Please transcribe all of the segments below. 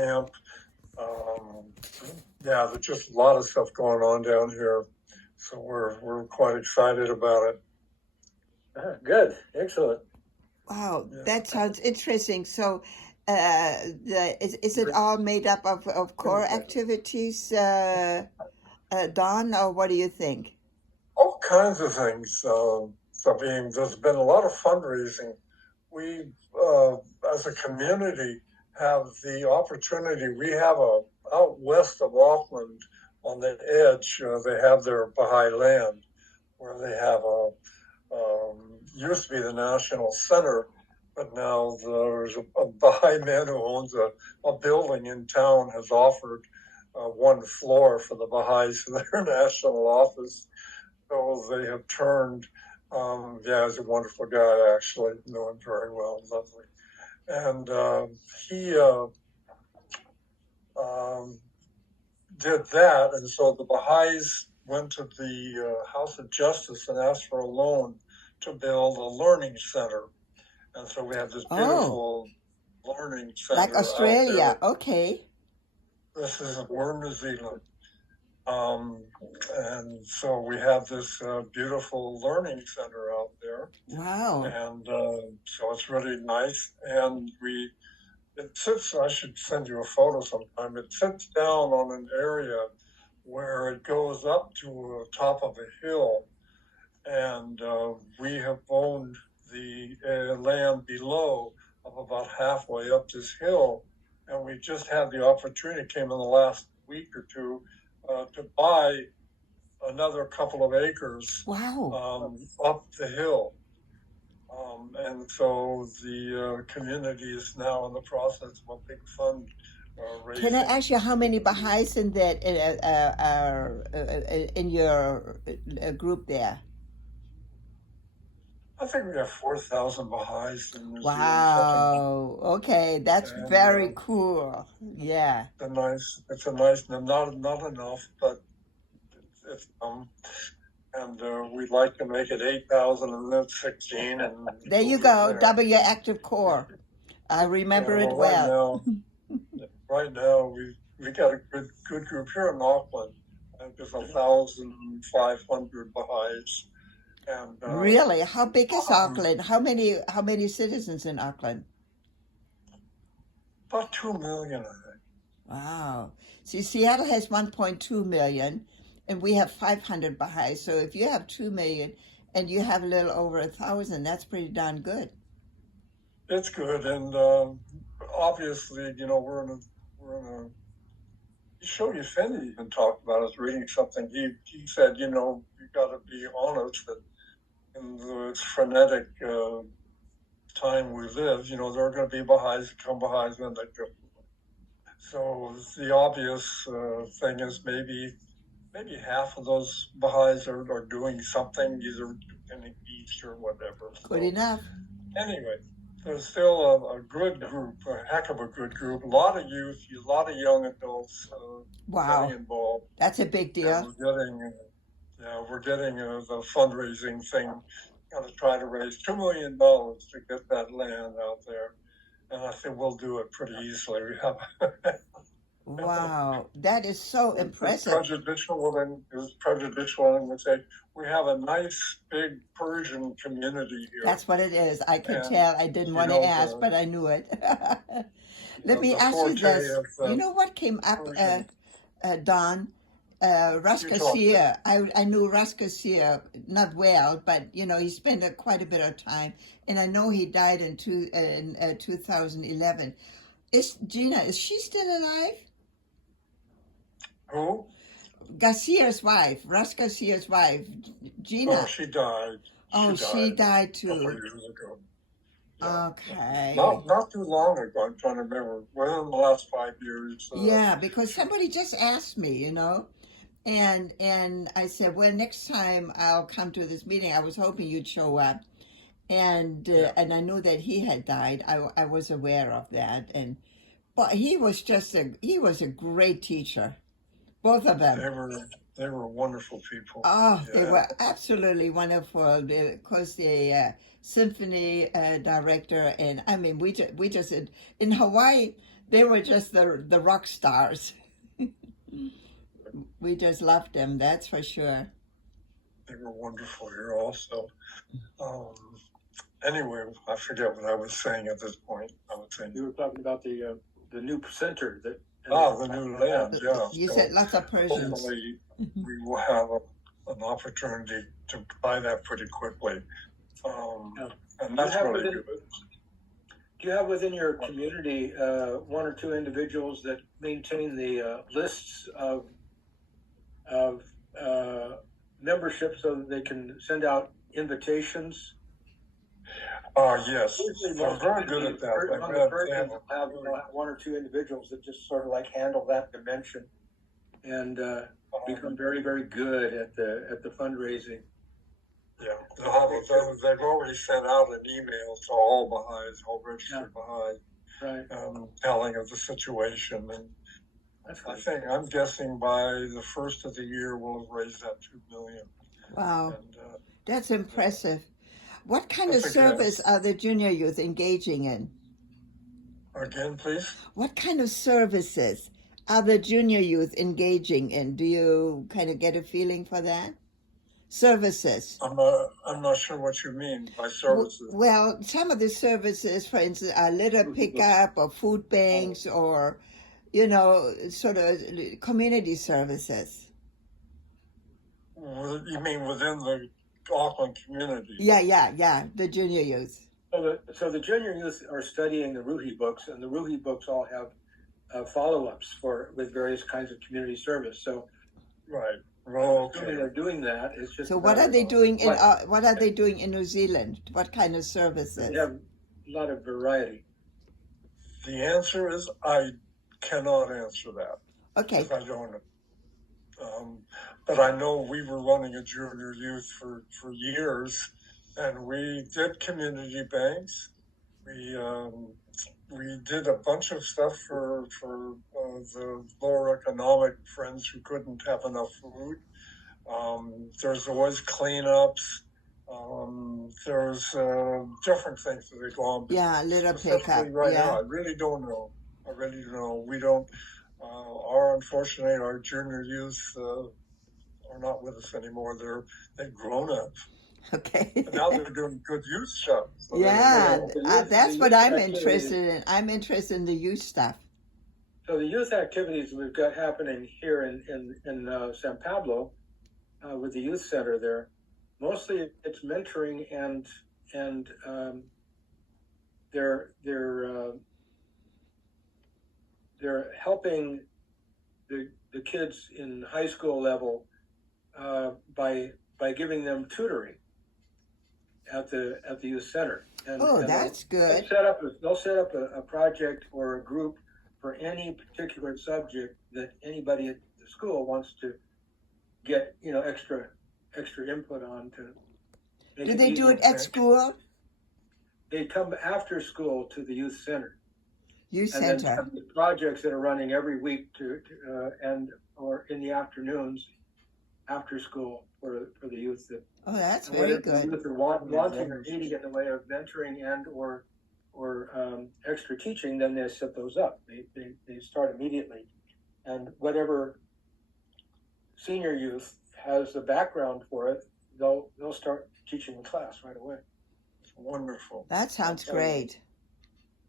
camp. Um, yeah, there's just a lot of stuff going on down here. So we're quite excited about it. Good, excellent. Wow, Yeah. that sounds interesting. So, is it all made up of core activities, Don, or what do you think? All kinds of things. There's been a lot of fundraising. We, uh, as a community, have the opportunity. We have out west of Auckland, on the edge. They have their Baha'i land, where they have used to be the National Center, but now there's a Baha'i man who owns a building in town has offered one floor for the Baha'is for their national office. So they have turned. Yeah, he's a wonderful guy. Actually, know him very well. Lovely, and he um, did that, and so the Baha'is went to the House of Justice and asked for a loan to build a learning center, and so we have this Oh, beautiful learning like center out Australia. there. Okay. We're New Zealand. Um, and so we have this beautiful learning center out there, Wow. and so it's really nice. And it sits. I should send you a photo sometime. It sits down on an area where it goes up to the top of a hill, and we have owned the land below of about halfway up this hill, and we just had the opportunity, came in the last week or two, to buy another couple of acres Wow. up the hill. And so the community is now in the process of a big fund Can I raising. ask you how many Baha'is in that are in your group there? I think we have 4,000 Baha'is in New Zealand, something like Wow. Okay, that's that. And very cool. Yeah. it's a nice, not enough, but it's and we'd like to make it 8,000 and then 16 and There go you from go. there. Double your active core. I Yeah, remember it well, well. right now we got a good group here in Auckland. And there's 1,500 Baha'is, and Really? How big is um, Auckland? How many citizens in Auckland? about 2 million, I think. Wow. See, Seattle has 1.2 million, and we have 500 Baha'is. So if you have 2 million and you have a little over 1,000, that's pretty darn good. It's good, and obviously, we're in a show Fendi even talked about. I was reading something. He said, you got to be honest that in the frenetic time we live, there are going to be Baha'is, come Baha'is, and they go. So the obvious thing is maybe half of those Baha'is are doing something, either attending East or whatever. Good So enough. anyway, there's still a good group, a heck of a good group. A lot of youth, a lot of young adults getting Wow. involved, That's a big and deal. we're getting the fundraising thing. Got to try to raise $2 million to get that land out there, and I think we'll do it pretty easily. We have Wow. That is so it's impressive. prejudicial. Well, then it's prejudicial, and would say we have a nice big Persian community here, That's what it is. I could and tell. I didn't you want to know ask, the but I knew it. Let me the ask you forte this. of You know what came up, Persian. Don? Russ You talk to. Garcia. I knew Russ Garcia not well, but he spent quite a bit of time, and I know he died in 2011. Is Gina? Is she still alive? Who? Garcia's wife, Russ Garcia's wife, Oh, Gina. she died. Oh, She she died died a couple of too. years ago. Yeah, Okay. not too long ago. I'm trying to remember. Within the last 5 years. Yeah, because She, somebody just asked me. And I said, well, next time I'll come to this meeting. I was hoping you'd show up, and yeah, I knew that he had died. I was aware of that, but he was a great teacher, both of them. they were they were wonderful people. Oh, they Yeah, were absolutely wonderful. Of course, the symphony director, and I mean, we just in Hawaii. They were just the rock stars. We just loved them, that's for sure. They were wonderful here also. Um, anyway, I forget what I was saying at this point. I was saying, You were talking about the new center that. the new land, yeah. You So said lots of Persians. hopefully we will have an opportunity to buy that pretty quickly. Yeah. And that's really within- good. Do you have within your community one or two individuals that maintain the lists of membership so that they can send out invitations? Yes, Usually they're most very good at that. among the Persians have one or two individuals that just sort of like handle that dimension and become very, very good at the fundraising. Yeah, they've already sent out an email to all Baha'is, all registered Baha'i, Right. telling of the situation. And That's I good. think, I'm guessing by the first of the year, we'll have raised that 2 million. Wow, And, that's impressive. What kind of That's a service guess. are the junior youth engaging in? again, please. What kind of services are the junior youth engaging in? Do you kind of get a feeling for that? Services. I'm not sure what you mean by services. Well, some of the services, for instance, are litter pickup or food banks or, sort of community services. You mean within the Auckland community? Yeah, the junior youth. So the junior youth are studying the Ruhi books, and the Ruhi books all have follow-ups with various kinds of community service. So Right. assuming they're doing that, it's just. So what are they doing what are they doing in New Zealand? What kind of services? They have a lot of variety. The answer is I cannot answer that. Okay. Because I don't know. But I know we were running a junior youth for years, and we did community banks. We did a bunch of stuff for the lower economic friends who couldn't have enough food. There's always cleanups. There's different things that they go on. Yeah, litter Specifically pickup. Right Yeah. now, I really don't know. We don't. Unfortunately, our junior youth are not with us anymore. They've grown up. Okay. And now they're doing good youth stuff. So Yeah, that's what I'm activities. interested in. I'm interested in the youth stuff. So the youth activities we've got happening here in San Pablo with the youth center there, mostly it's mentoring and they're helping the kids in high school level by giving them tutoring at the youth center. And That's good. They'll set up a project or a group for any particular subject that anybody at the school wants to get extra input on to. Do they do it at school? They come after school to the youth center. Youth And then center. have the projects that are running every week or in the afternoons after school for the youth that. Oh, that's very The good. youth are wanting or needing in the way of mentoring and or extra teaching, then they set those up. They start immediately, and whatever senior youth has the background for it, they'll start teaching the class right away. Wonderful. That sounds great.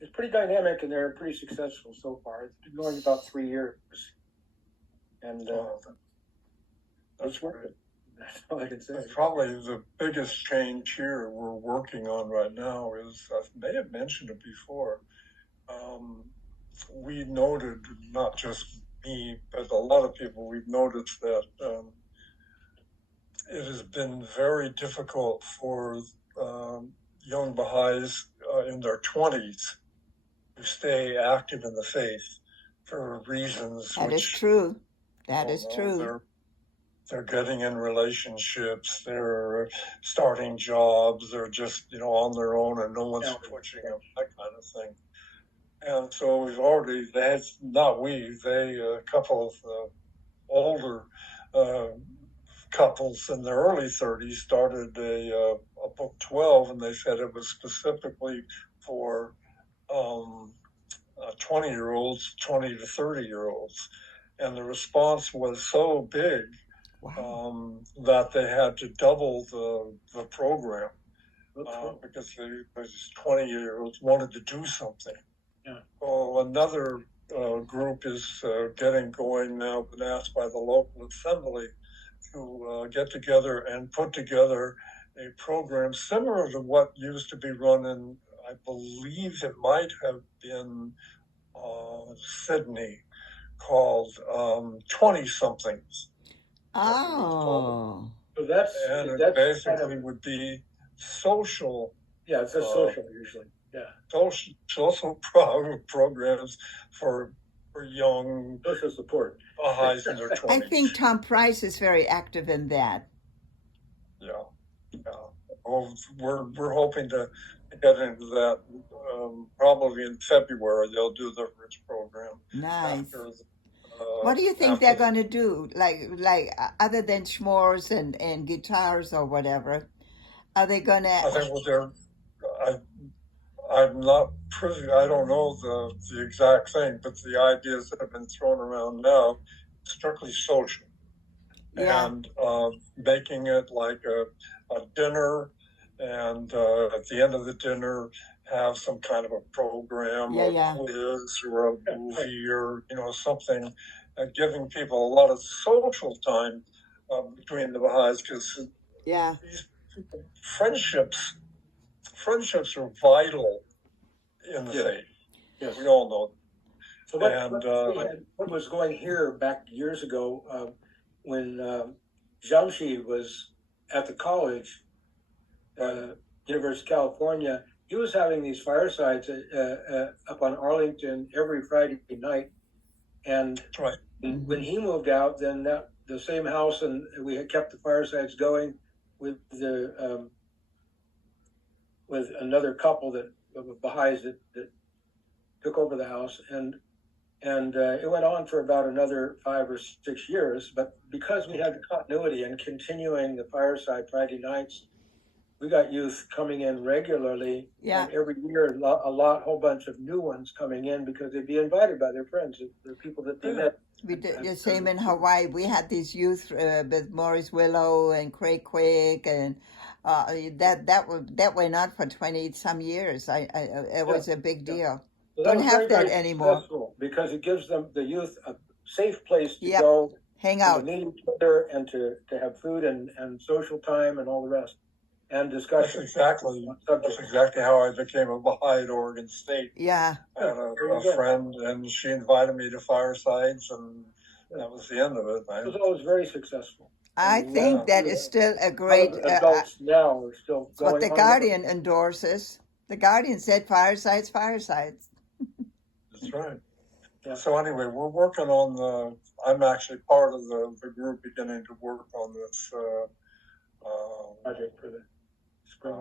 It's pretty dynamic, and they're pretty successful so far. It's been going about 3 years, and it's working. That's all I can say. Probably the biggest change here we're working on right now is, I may have mentioned it before, we noted, not just me, but a lot of people, we've noticed that it has been very difficult for young Baha'is in their 20s to stay active in the faith for reasons That is true. That is true. They're getting in relationships, they're starting jobs, they're just, on their own and no one's pushing them, that kind of thing. And so we've already, a couple of older couples in their early 30s started a book 12, and they said it was specifically for 20-year-olds, 20 to 30-year-olds. And the response was so big Wow. that they had to double the program because those 20-year-olds wanted to do something. Yeah. Well, another group is getting going now, been asked by the local assembly to get together and put together a program similar to what used to be run in, I believe it might have been Sydney, called 20 somethings. Oh. So that's And it that's basically kind of, would be social, yeah, it's a social usually. Yeah, social programs for young social support. Baha'is in their I think 20s. Tom Price is very active in that. Yeah, yeah. Well, we're hoping to get into that probably in February. They'll do the Rich program Nice. after. What do you think After they're going to do? Like other than s'mores and guitars or whatever, are they going I to? think what they're. I I'm not privy. I don't know the exact thing, but the ideas that have been thrown around now, strictly social, Yeah, and making it like a dinner, and at the end of the dinner have some kind of a program, yeah, a yeah. quiz, or a movie, or something, giving people a lot of social time between the Baha'is, because Yeah. these friendships are vital in the faith. Yes. We all know. So what was going here back years ago when Jamshi was at the college, University of California, he was having these firesides up on Arlington every Friday night. And Right. when he moved out, then the same house, and we had kept the firesides going with with another couple of Baha'is that took over the house, and it went on for about another 5 or 6 years. But because we had the continuity and continuing the fireside Friday nights, we got youth coming in regularly. Yeah. And every year, whole bunch of new ones coming in because they'd be invited by their friends, the people that they met. We did the same in Hawaii. We had these youth with Maurice Willow and Craig Quake, and that went on for 20 some years. It was a big deal. So Don't was have very, that very anymore. successful because it gives them, the youth, a safe place to Yep. go, Hang to out. meet each other, and to have food and social time and all the rest, and discussion. That's exactly how I became a Baha'i at Oregon State. Yeah. I had a friend, and she invited me to firesides, and that was the end of it. It was always very successful. I think that is still a great. Adults now are still It's what going the on. Guardian endorses. The Guardian said firesides, firesides. That's right. Yeah. So anyway, we're working on I'm actually part of the group beginning to work on this project for the spring.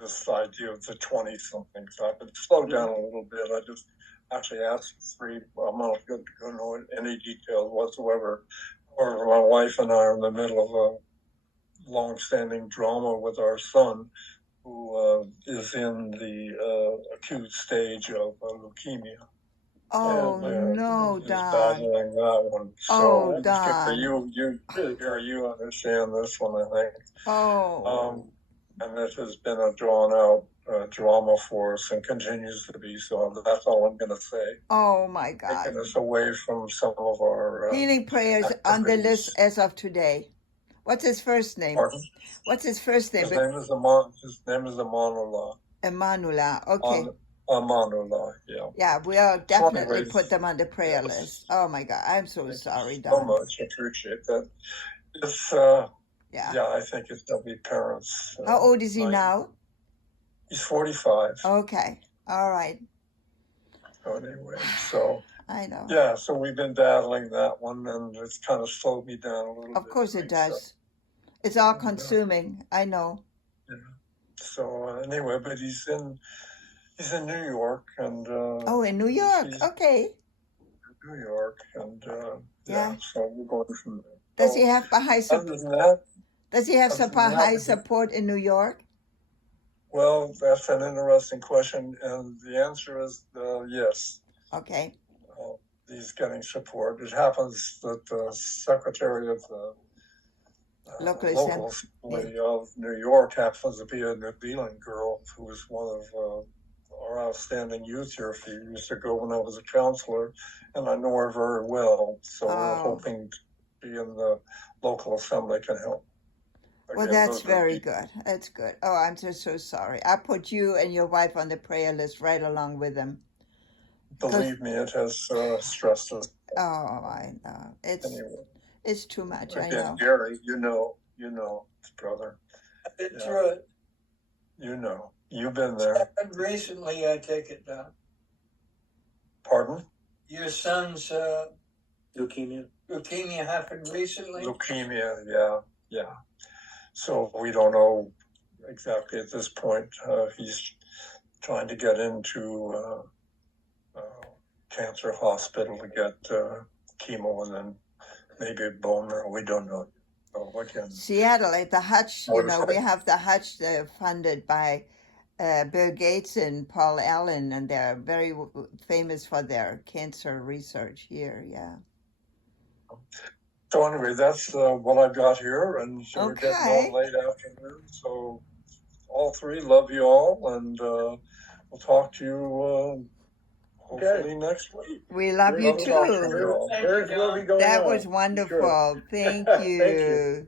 This idea of the 20 something. So I've been slowed down a little bit. I just actually asked three. I'm not going to know any details whatsoever. Or my wife and I are in the middle of a long-standing drama with our son, who is in the acute stage of leukemia. Oh no, Don! Battling that one. Oh, So Don! You understand this one, I think. Oh. And it has been a drawn-out drama for us, and continues to be. So that's all I'm going to say. Oh my God! Taking us away from some of our healing prayers on the list as of today. What's his first name? Pardon? What's his first name? His name is Amanullah. Amanullah. Okay. Amanullah. Yeah. Yeah, we'll definitely put them on the prayer list. Oh my God, I'm so sorry, Don. So much, I appreciate that. It's yeah, I think they'll be parents. How old is he now? He's 45. Okay, all right. So anyway, so I know. Yeah, so we've been battling that one, and it's kind of slowed me down a little bit. Of course it does. It's all consuming. I know. Yeah. So anyway, but he's in New York, and oh, in New York. Okay. New York, and yeah. So we're going from there. Does he have Baha'i support? Does he have some Baha'i support in New York? Well, that's an interesting question, and the answer is yes. Okay. He's getting support. It happens that the secretary of the Local local assembly of New York happens to be a New Zealand girl who was one of our outstanding youth here a few years ago when I was a counselor, and I know her very well. So we're hoping to be in the local assembly can help. Well, that's very good. That's good. Oh, I'm just so sorry. I put you and your wife on the prayer list right along with them. Believe me, it has stressed us. Oh, I know. It's too much. Again, I know. Gary, you know, brother. I've been through it. You know, you've been there. And recently, I take it down. Pardon? Your son's Leukemia. leukemia happened recently. Leukemia, yeah. So we don't know exactly at this point. He's trying to get into cancer hospital to get chemo and then maybe a bone marrow. We don't know. So again, Seattle, at the Hutch, we have the Hutch funded by Bill Gates and Paul Allen, and they're very famous for their cancer research here. Yeah. So anyway, that's what I've got here, and so we're getting on late afternoon. So all three love you all, and we'll talk to you hopefully next week. We love you too. Here's where we go. That was wonderful. Thank you. Thank you.